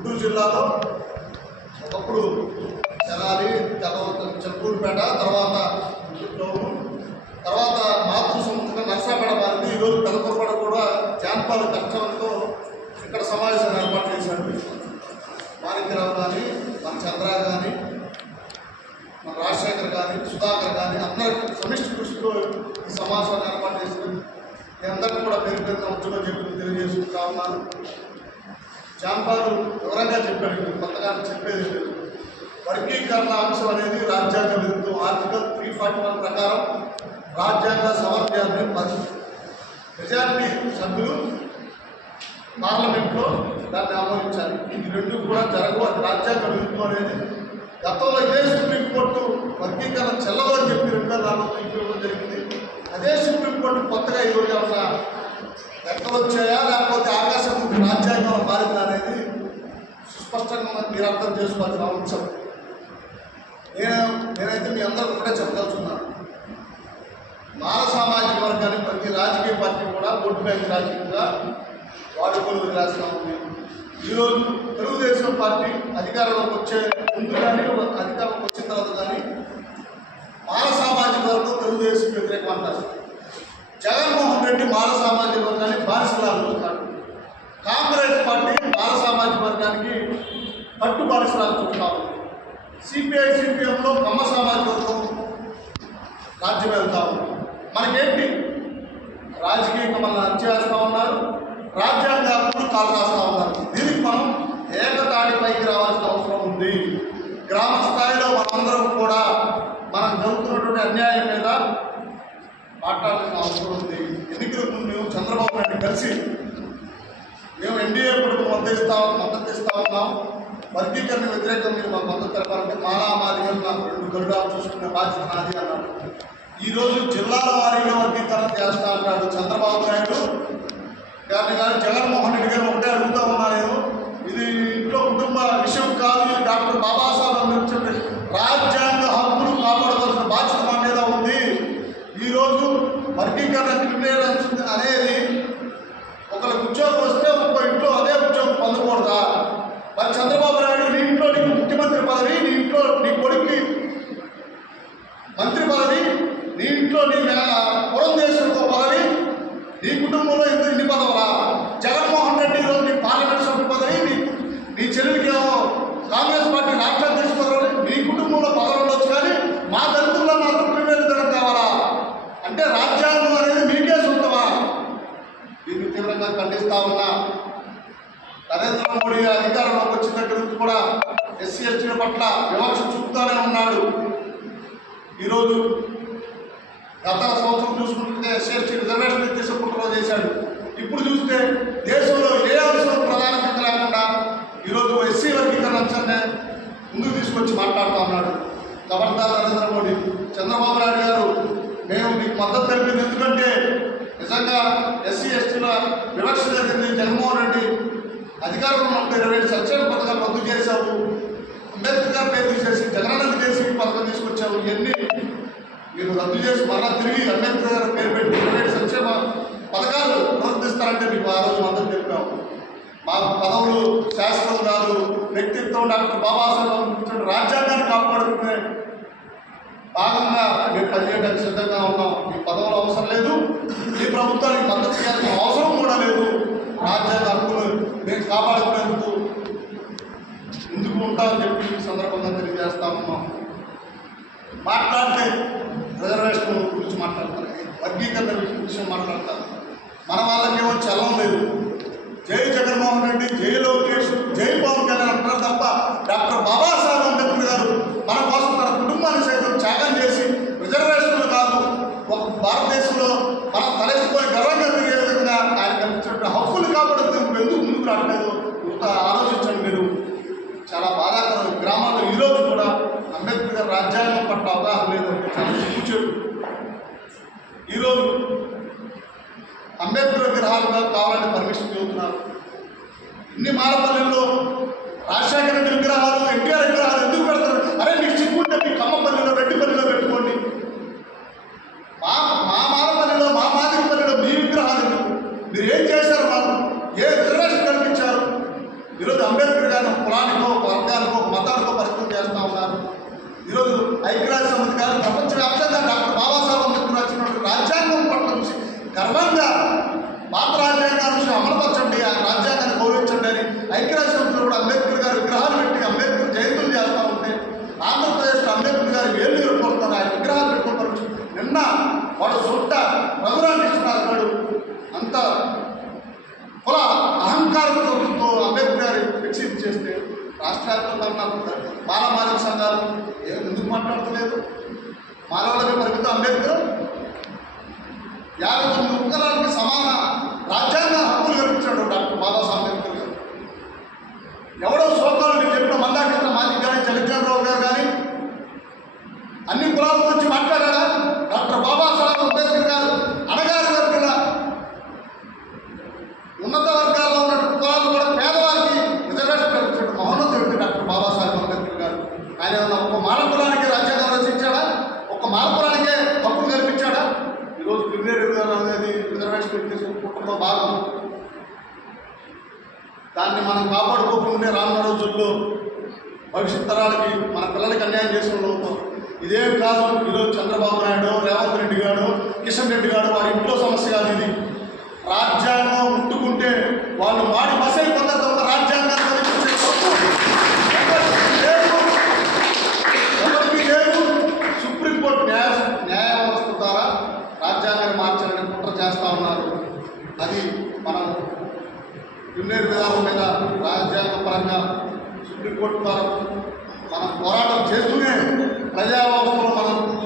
గుంటూరు జిల్లాలో ఒకప్పుడు తెనాలి, చెంపూరుపేట, తర్వాత మాతృ సంస్థగా నర్సాపేట మారింది. ఈరోజు పెదకొరపేట కూడా జాన్పాల కష్టంతో ఇక్కడ సమావేశాన్ని ఏర్పాటు చేశారు. మాణిక్యరావు కానీ, మన చంద్ర కానీ, మన రాజశేఖర్ కానీ, సుధాకర్ కానీ అందరి సమిష్టి కృషితో ఈ సమావేశాన్ని ఏర్పాటు చేశారు. మీ అందరికీ కూడా పేరు పేరున ఉద్యోగం చెప్పి తెలియజేసుకుంటా ఉన్నాను. జాన్పాలు వివరంగా చెప్పాడు, కొత్తగా చెప్పేది లేదు. వర్గీకరణ అంశం అనేది రాజ్యాంగ విరుద్ధం. ఆర్టికల్ 341 ప్రకారం రాజ్యాంగ సవరణని మెజారిటీ సభ్యులు పార్లమెంట్లో దాన్ని ఆమోదించాలి. ఇది రెండు కూడా జరగవు. అది రాజ్యాంగ విరుద్ధం అనేది గతంలో ఇదే సుప్రీంకోర్టు వర్గీకరణ చెల్లదు అని చెప్పి 2004 తీర్పు జరిగింది. అదే సుప్రీంకోర్టు కొత్తగా ఈరోజు ఏమన్నా ఎక్కడ వచ్చాయా లేకపోతే ఆకాశం రాజ్యాంగంలో మారిందా అనేది సుస్పష్టంగా మీరు అర్థం చేసుకోవాల్సిన అంశం. నేనైతే మీ అందరూ కూడా చెప్పదలుచున్నాను. మాల సామాజిక వర్గాన్ని ప్రతి రాజకీయ పార్టీ కూడా ఓటు బ్యాంక్ రాజకీయంగా వాడుకోలు వదిలేస్తూ ఉంది. ఈరోజు తెలుగుదేశం పార్టీ అధికారంలోకి వచ్చే ముందు కానీ అధికారంలోకి వచ్చిన తర్వాత కానీ మాల సామాజిక వర్గం తెలుగుదేశం వ్యతిరేకం అంటారు. జగన్మోహన్ రెడ్డి మాల సామాజిక వర్గాన్ని బానిసలాగా చూస్తాడు. కాంగ్రెస్ పార్టీ మాల సామాజిక వర్గానికి పట్టు బానిసలాగా చూస్తాము. సిపిఐ సిపిఎంలో కమ్మ సామాజిక వర్గం రాజ్యం వెళ్తాము. మనకేంటి రాజకీయంగా మనల్ని అణచివేస్తూ ఉన్నారు, రాజ్యాంగ హక్కులు కాలు రాస్తూ ఉన్నారు. దీనికి మనం ఏకతాటిపైకి రావాల్సిన అవసరం ఉంది. గ్రామ స్థాయిలో మనందరం కూడా మనం జరుగుతున్నటువంటి అన్యాయం మీద మాట్లాడాల్సిన అవసరం ఉంది. ఎన్నికలకు ముందు మేము చంద్రబాబు నాయుడు కలిసి మేము ఎన్డీఏ కూడా మద్దతు ఇస్తా ఉన్నాం. వర్గీకరణ వ్యతిరేకం మీరు మాకు మద్దతు తెలపాలంటే మాదిగా నాకు 2 గరుడాలు చూసుకునే బాధ్యత నాది అన్నాడు. ఈరోజు జిల్లాల వారీగా వర్గీకరణ చేస్తా అంటాడు చంద్రబాబు నాయుడు గారిని. కానీ జగన్మోహన్ రెడ్డి గారు ఒకటే అడుగుతా ఉన్నా నేను, ఇది ఇంట్లో కుటుంబ విషయం కాదు, ఇది డాక్టర్ బాబాసాహెబ్ అంబేద్కర్ రాజ్యాంగ హక్కులు కాపాడవలసిన బాధ్యత మా మీద ఉంది. ఈరోజు వర్గీకరణ క్రిమినల్ అనేది ఒకరికి ఉద్యోగం వస్తే ఇంకో ఇంట్లో అదే ఉద్యోగం పొందకూడదా? మరి చంద్రబాబు నాయుడు నీ ఇంట్లో నీకు ముఖ్యమంత్రి పదవి, నీ ఇంట్లో నీ కొడుక్కి మంత్రి పదవి, నీ ఇంట్లో నీ పురంధేశ్వరికి పదవి, నీ కుటుంబంలో ఇన్ని పదవులా? జగన్మోహన్ రెడ్డి ఈరోజు నీ పార్లమెంట్ సభ్యు పదవి, నీ చెల్లికేమో కాంగ్రెస్ పార్టీ రాష్ట్రాధ్యక్ష పదవి, నీ కుటుంబంలో పదవులు ఉండొచ్చు. కానీ మా దళితుల్లో మాత్రం ప్రివిలేజ్ కావాలా అంటే రాజ్యాంగం అనేది మీకే సొంతమా? దీన్ని తీవ్రంగా ఖండిస్తా ఉన్నా. నరేంద్ర మోడీ అధికారంలోకి వచ్చిన దగ్గర నుంచి కూడా ఎస్సీ ఎస్టీల పట్ల వివక్ష చూపుతూనే ఉన్నాడు. ఈరోజు గత సంవత్సరం చూసుకుంటే ఎస్సీ ఎస్టీ రిజర్వేషన్ ఎత్తేసి కుట్ర చేశాడు. ఇప్పుడు చూస్తే దేశంలో ఏ అంశం ప్రధానంగా లేకుండా ఈరోజు ఎస్సీ వర్గీకరణ అంశాన్ని ముందుకు తీసుకొచ్చి మాట్లాడుతూ ఉన్నాడు. ఖబర్దార్ నరేంద్ర మోడీ. చంద్రబాబు నాయుడు గారు మేము నీకు మద్దతు తెలిపింది ఎందుకంటే నిజంగా ఎస్సీ ఎస్టీల వివక్ష జరిగింది. జగన్మోహన్ రెడ్డి అధికారంలో ఉంటే 27 సంక్షేమ పథకాలు రద్దు చేశావు, అంబేద్కర్ గారు పేరు తీసేసి జగనన్న చేసి పథకం తీసుకొచ్చావు. ఇవన్నీ మీరు రద్దు చేసి మళ్ళా తిరిగి అంబేద్కర్ గారు పేరు పెట్టి 27 సంక్షేమ పథకాలు ప్రవర్తిస్తారంటే మీకు ఆ రోజు మద్దతు తెలిపాము. మా పదవులు శాస్త్రం కాదు, వ్యక్తిత్వం డాక్టర్ బాబాసాహెబ్ అంబేద్కర్ రాజ్యాంగాన్ని కాపాడుకునే భాగంగా మేము పనిచేయడానికి సిద్ధంగా ఉన్నాం. మీ పదవులు అవసరం లేదు, ఈ ప్రభుత్వానికి మద్దతు చేయాల్సిన అవసరం కూడా లేదు. రాజ్యాంగ హక్కులు మేము కాపాడుకునేందుకు ముందుకు ఉంటామని చెప్పి ఈ సందర్భంగా తెలియజేస్తా ఉన్నాం. మాట్లాడితే రిజర్వేషన్ గురించి మాట్లాడతారు, వర్గీకరణ విషయం మాట్లాడతారు. మన వాళ్ళకేమో చలం లేదు. జై జగన్మోహన్ రెడ్డి, జై లోకేష్, జై పవన్ కళ్యాణ్ అంటారు తప్ప డాక్టర్ బాబాసాహెబ్ అంబేద్కర్ గారు మన కోసం తన కుటుంబాన్ని సైతం త్యాగం చేసి రిజర్వేషన్లు కాదు ఒక భారతదేశంలో మనం తలెత్తుకొని గర్వంగా తిరిగే విధంగా ఆయన కల్పించిన హక్కులు కాపాడుతూ ఎందుకు ముందుకు రావట్లేదు ఆలోచించండి మీరు. చాలా బాధాకరం. గ్రామాల్లో ఈరోజు కూడా అంబేద్కర్ గారు రాజ్యాంగం పట్ల అవగాహన లేదంటే చాలా సిగ్గుచేటు. ఈరోజు అంబేద్కర్ విగ్రహాలుగా కావాలని పర్మిషన్ చెబుతున్నారు. ఇన్ని మాలపల్లెల్లో రాజశేఖర రెడ్డి విగ్రహాలు, ఎన్టీఆర్ విగ్రహాలు ఎందుకు పెడతారు? అరే మీకు సిగ్గుంటే మీ కమ్మపల్లిలో, రెడ్డిపల్లిలో పెట్టుకోండి. మా మాలపల్లిలో, మా మాదిరిపల్లిలో మీ విగ్రహాలు ఎందుకు? మీరు ఏం చేశారు? మాకు ఏ రిజర్వేషన్ కల్పించారు? ఈరోజు అంబేద్కర్ గారిని వర్గానికో ఒక మతానికో పరిమితం చేస్తూ ఉన్నారు. ఈరోజు ఐక్యరాజ్య సమితి గారు ప్రపంచవ్యాప్తంగా డాక్టర్ బాబాసాహెబ్ అంబేద్కర్ వచ్చినటువంటి రాజ్యాంగం పట్ల నుంచి గర్వంగా భారత రాజ్యాంగాన్ని అమలుపరచండి, ఆ రాజ్యాంగాన్ని గౌరవించండి అని ఐక్యరాజ్య సమితిలో కూడా అంబేద్కర్ గారు విగ్రహాలు పెట్టి అంబేద్కర్ జయంతులు చేస్తూ ఉంటే ఆంధ్రప్రదేశ్లో అంబేద్కర్ గారు వేలు ఎదుర్కొంటున్నారు. ఆయన విగ్రహాలు పెట్టుకుంటారు. నిన్న వాడు సొంత రఘురామకృష్ణారు అంత కుల అహంకారంతో అంబేద్కర్ గారి ఎక్సిట్ చేస్తే రాష్ట్ర వ్యాప్తంగా మానవ సంఘాలు ఎందుకు మాట్లాడతలేదు? మానవులకే పరిమితం అంబేద్కర్ 59 ఉపకులాలకి సమాన రాజ్యాంగ హక్కులు కల్పించాడు డాక్టర్ బాబాసాహెబ్ అంబేద్కర్ గారు. ఎవడో శ్లోకాలు మీరు చెప్పిన మందాకృష్ణ మాదిక్ కానీ చలచంద్రరావు గారు కానీ అన్ని కులాల గురించి మాట్లాడారా? డాక్టర్ బాబాసాహెబ్ అంబేద్కర్ గారు అణగారి వర్గాల ఉన్నత వర్గాల్లో ఉన్న కులాలు కూడా పేదవారికి రిజర్వేషన్ కల్పించాడు మహోన్నత వ్యక్తి డాక్టర్ బాబాసాహెబ్ అంబేద్కర్ గారు. ఆయన ఒక మాల కులానికే రాజ్యాంగం రచించాడా? ఒక మాల కులానికే హక్కులు కల్పించాడా? ఈరోజు క్రిమినల్ అనేది రిజర్వేషన్ పెట్టేసి కుటుంబ భాగం. దాన్ని మనం కాపాడుకోకుండా రానున్న రోజుల్లో భవిష్యత్ తరాలకి మన పిల్లలకి అన్యాయం చేసుకుని అవుతాం. ఇదేం కాదు, ఈరోజు చంద్రబాబు నాయుడు, రేవంత్ రెడ్డి గారు, కిషన్ రెడ్డి గారు వారి ఇంట్లో సమస్య కాదు. ఇది రాజ్యాంగం ముట్టుకుంటే వాళ్ళు వాడి మసైలు పొందడం ఒక రాజ్యాంగాన్ని ఎవరికి లేదు. సుప్రీంకోర్టు న్యాయ వ్యవస్థ ద్వారా రాజ్యాంగాన్ని మార్చాలని కుట్ర చేస్తూ ఉన్నారు. అది మనం క్రిమినల్ విధానం మీద రాజ్యాంగ పరంగా సుప్రీంకోర్టు ద్వారా మనం పోరాటం చేస్తూనే ప్రజా వ్యవస్థలో మనం